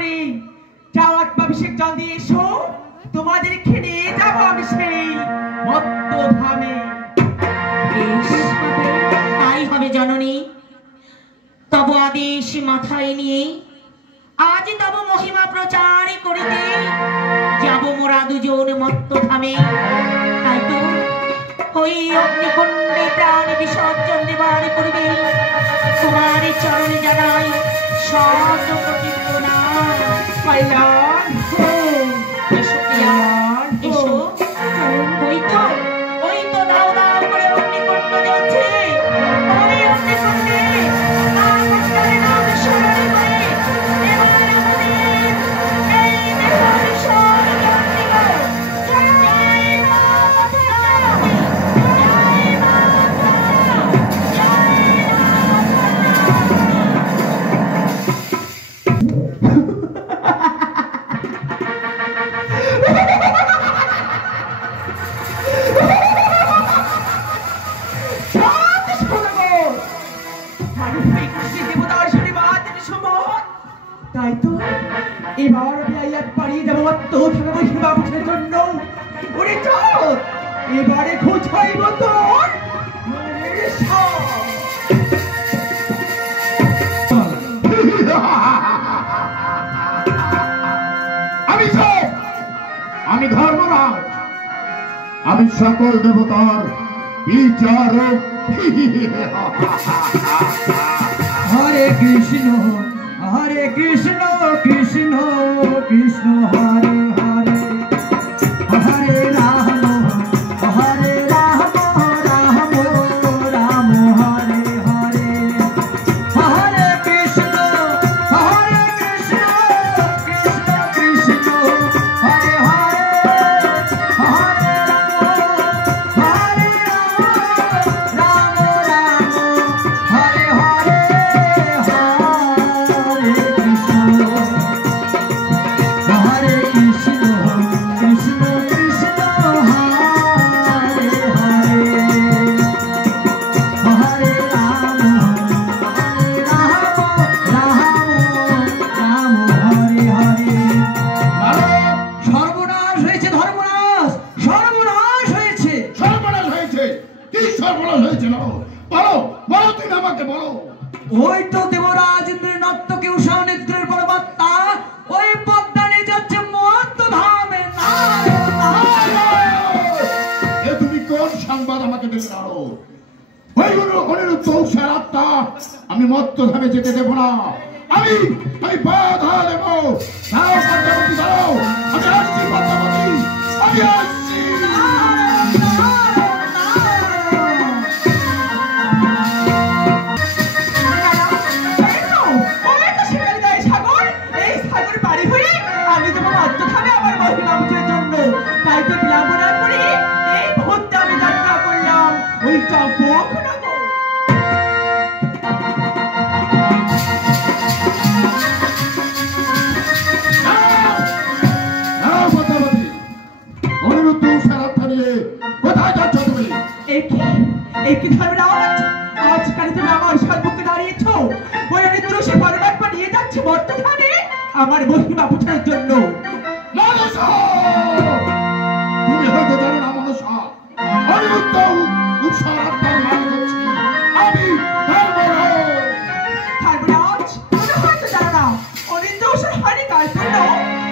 করে যাও আত্মাভিষেক জল দিয়ে এসো, তোমাদেরকে নিয়ে যাবো আমি সেই মত্তধামে। তাই হবে জননী, তব আদেশ মাথায় নিয়ে আজ তব মহিমা প্রচার করিতে যাব মোরা দুজন মত্তধামে। তাই তো ওই অগ্নিকুণ্ডে প্রাণ বিসর্জন দেবার পূর্বে তোমার চরণে জানাই শত কোটি প্রণাম। এসো প্রিয়া, এসো। ওই তো দাও দাও করে অগ্নিকুণ্ড জ্বলছে। ওই অগ্নিকুণ্ডে নামস্কারে নাম স্মরণ করে এবার আমাদের এই দেহ বিসর্জন দিব। জয় মা তারা, জয় মা তারা, জয় তাই তো এবার আমি এক পাড়িয়ে যাবো মত্তধামে মহিমা বুঝার জন্য। ওরে চল এবারে খোঁজাইব তোর আমি ধর্মরাজ, আমি সকল দেবতার বিচারক। হরে কৃষ্ণ হরে কৃষ্ণ কৃষ্ণ কৃষ্ণ হরে হরে, হরে রাম হরে রাম রাম রাম হরে হরে, হরে কৃষ্ণ কৃষ্ণ কৃষ্ণ হরে হরে, হরে রাম রাম হরে হরে, ওই তো দেবরাজ ইন্দ্রের নর্তকী উষা নিদ্রের পরমাত্মা ওই পদ্মা নিয়ে যাচ্ছে মত্তধামে। তুমি কোন সংবাদ আমাকে দিলে? ওই অনিরুদ্ধ উষার আত্মা আমি মত্তধামে যেতে দেব না। আমি বাধা দেব। দাও পদ্মাবতী, দাও, আমি আসছি পদ্মাবতী, আমি আসছি। তাই তো বিলম্ব করে এই মুহূর্তে আমি যাত্রা করলাম ওই চম্পক নগর। অনিরুদ্ধ উষার আত্মা নিয়ে কোথায় যাচ্ছ তুমি? একই ধর্মরাজ, আজকাল তুমি আমার সম্মুখে দাঁড়িয়েছ। ওই অনিরুদ্ধ সে পরমাত্মা নিয়ে যাচ্ছে মত্তধামে আমার মহিমা বুঝার জন্য। তুমি হয়তো জানো না মনসা, অনিরুদ্ধ উষার আত্মার মালিক হচ্ছি আমি ধর্মরাজ। তুমি হয়তো জানো না অনিরুদ্ধ উষার হানি কার জন্য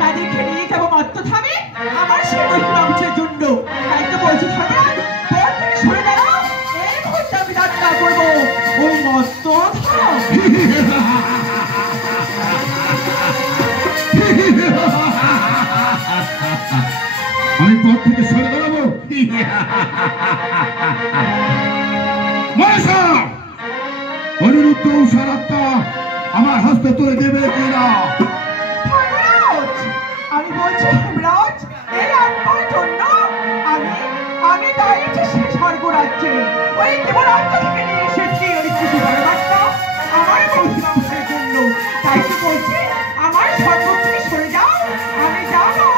তাদেরকে নিয়ে যাবো মত্তধামে আমার সেই মহিমা বুঝার জন্য। তাই তো বলছি ধর্মরাজ, পর থেকে সরে দাঁড়াও, এই মুহূর্তে আমি যাত্রা করবো ওই মত্তধাম। আমি পথ থেকে সরে দাঁড়াবো? অনিরুদ্ধ উষার আত্মা আমার হস্তে তুলে দেবে কিনা? আমি বলছি হেমরাজ, এই আত্মার জন্য আমি দাঁড়িয়েছি সে স্বর্গরাজ্যে। ওই দেবরাজ্য থেকে নিয়ে এসেছি আমার মহিমার জন্য। তাই তো বলছি আমার সম্মুখ থেকে সরে যাও, আমি যাবো।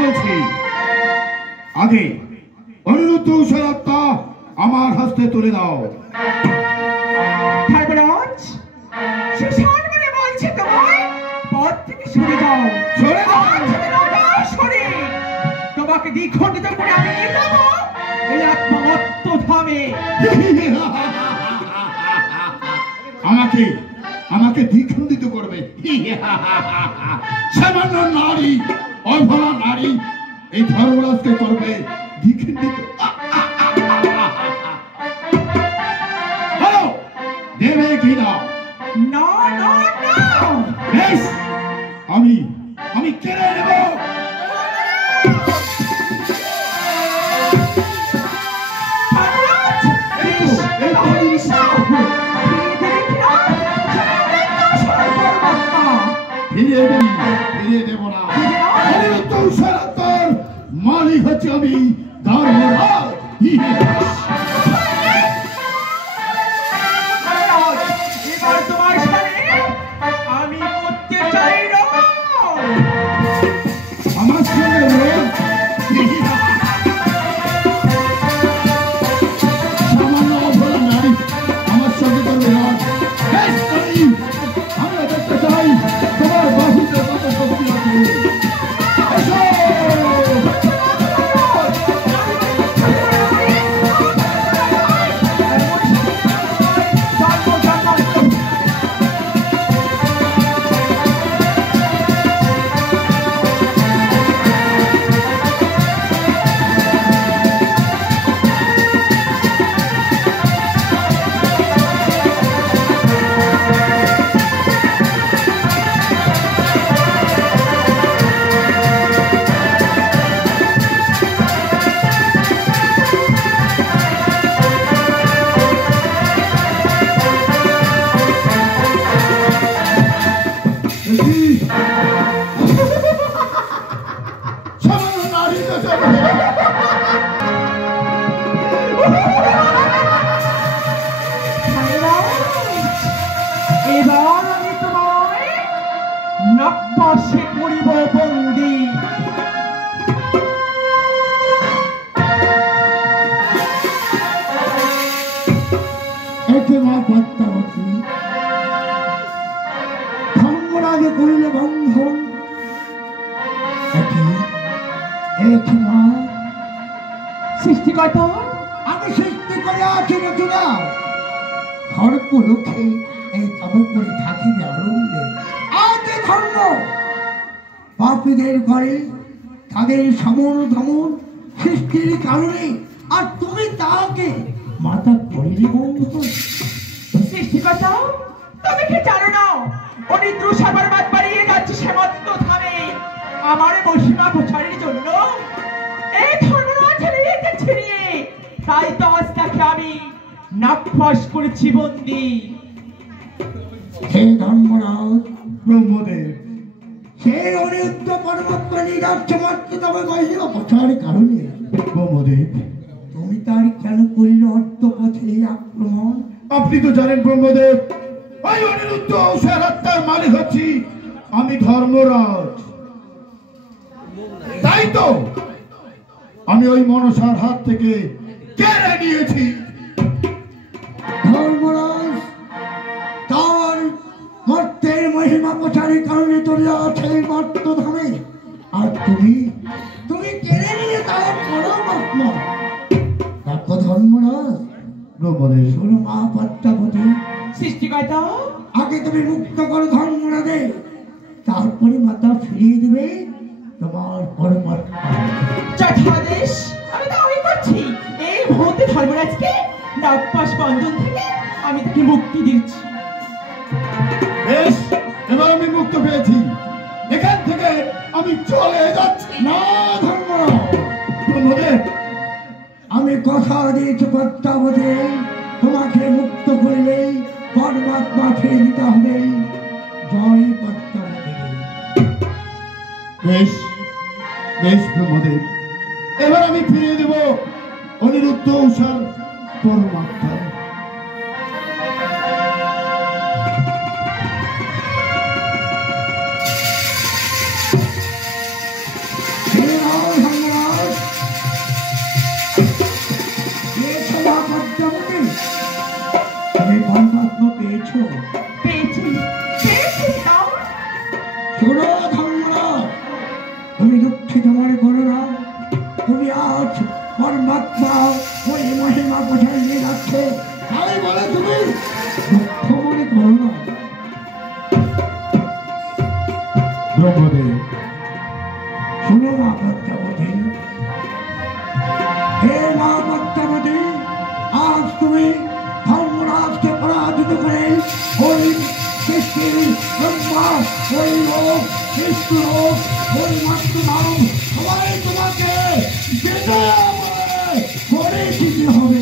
বলছি আগে অনিরুদ্ধ উষার আত্মা আমার হস্তে তুলে দাও। ধর্মরাজ সরে যাও। আর যদি না যাও, শরীর তোমাকে দ্বিখণ্ডিত করে আমি নিয়ে যাবো এই আত্মমত্ত ধামে। আমাকে আমাকে দ্বিখণ্ডিত করবে? সামান্য নারী, অভরা নারী এই ধর্মরাজকে করবে দ্বিখণ্ডিত? হ্যালো, দেবে কি না? না না না, বেশ, আমি কেড়ে নেব। মহারাজ, এই তো, এই তো। এই সব ফিরিয়ে দেবে কিনা? সর্বকর্তা ফিরিয়ে দেব না। অনিরুদ্ধ উষারাত্মার মালিক হচ্ছে আমি, ধর্মরাজ। মহারাজ, এবার তোমার সামনে আমি করতে চাই না। আমার সঙ্গে লোক সামান্য অভরা নারী আমার সঙ্গে করবে রাজ। বেশ, আমি দেখতে চাই তোমার বাহুতে কত শক্তি আছে। এসো। সামান্য নারী এবার আমি তোমায় নাকপাশে করিব বন্দি। একে মা পদ্মাবতী ধর্মরাজে করিলে বন্ধন। একে মা সৃষ্টিকর্তা, আমি সৃষ্টি করে আছি নতুনা সর্ব লোকে এই তব করে থাকিবে আনন্দে। আজ ধর্ম পাপীদের ঘরে তাদের সমর ধমন সৃষ্টির কারণে, আর তুমি তাকে মাতা করিলে বন্ধন। সৃষ্টিকর্তা, তুমি কি জানো না অনিদ্র সাবার বাদ বাড়িয়ে যাচ্ছে সেমত্ত ধামে আমার মহিমা প্রচারের জন্য? এই ধর্মরাজ ছিড়িয়ে তাই তো আজ তাকে আমি নাকফাস করেছি বন্দি। হে ধর্মরাজ ব্রহ্মদেব, সেই অনিরুদ্ধ পরমাত্ম নিরাজ্য মাত্র তবে মহিমা প্রচার কারণে ব্রহ্মদেব তুমি তার কেন করিল অর্থপথে আক্রমণ? আপনি তো জানেন ব্রহ্মদেব, ওই অনিরুদ্ধ উষারাত্মার মালিক হচ্ছি আমি, ধর্মরাজ। তাই তো আমি ওই মনসার হাত থেকে কেড়ে নিয়েছি। ধর্মরাজ তার মর্তের মহিমা প্রচারের কারণে চলে আছে মর্তধামে, আর তুমি কেড়ে নিয়ে তার পরমাত্মা। দেখো ধর্মরাজ, ব্রহ্মদেব শোনো মা পদ্মাবতী, সৃষ্টিকর্তা, আগে তুমি মুক্ত করো ধর্মরাজে, তারপরে মাতা ফিরিয়ে দেবে তোমার পরমাত্মা। যথাদেশ আমি তাই করছি। এই মুহূর্তে ধর্মরাজকে নাগপাশ বন্ধন থেকে আমি তাকে মুক্তি দিচ্ছি। বেশ, এবার আমি মুক্ত পেয়েছি, এখান থেকে আমি চলে যাচ্ছি। না ধর্মরাজ, ব্রহ্মদেব আমি কথা দিয়েছি পদ্মাবতী, তোমাকে মুক্ত করলে পরমাত্মা ফিরে দিতে হবে। জয় পদ্মাবতী। বেশ বেশ ব্রহ্মদেব, এবার আমি ফিরিয়ে দেব অনিরুদ্ধ উষার পরমাত্মা। তুমি পরমাত্মা পেয়েছো? পেয়েছি, পেয়েছি না? শোনো ধর্মরাজ, করো না। ব্রহ্মদেব শুনো না প্রত্যাবধি, হে মা প্রত্যাবধি, আজ তুমি ধর্মরাজকে পরাজিত করে ওই সৃষ্টি ব্রহ্মা, ওই লোক বিষ্ণু লোক, ওই মাতৃ নাম সবাই তোমাকে বিদায় করে দিতে হবে।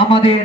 আমাদের